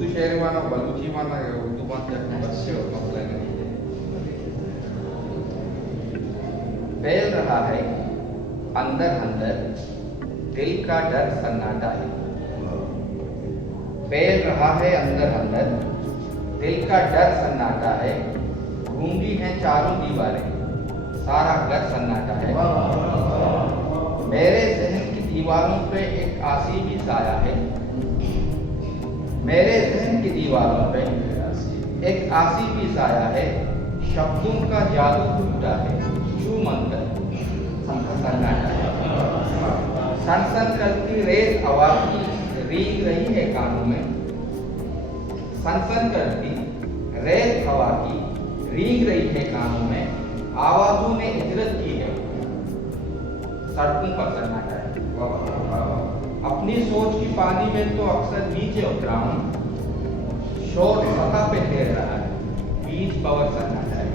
उर्दू शेर माना बलूची माना उर्दू माना बच्चे और मसला नहीं है। फैल रहा है अंदर अंदर दिल का डर सन्नाटा है। फैल रहा है अंदर अंदर दिल का डर सन्नाटा है। गूंगी हैं चारों दीवारें सारा घर सन्नाटा है। मेरे जहन की दीवारों पे एक आसीबी साया है। मेरे जहन की दीवारों पे एक आसीबी साया है। शब्दों का जादू टूटा है छू मंतर सन्नाटा है। सन सन करती रेत हवा की रीग रही है कानों में। सन सन करती रेत हवा की रीग रही है कानों में। आवाजों ने हिजरत की है सड़कों पर सन्नाटा है। अपनी सोच की पानी में तो अक्सर नीचे उतरा हूं। शोर सतह पे घेर रहा है बीच पवर सन्नाटा है।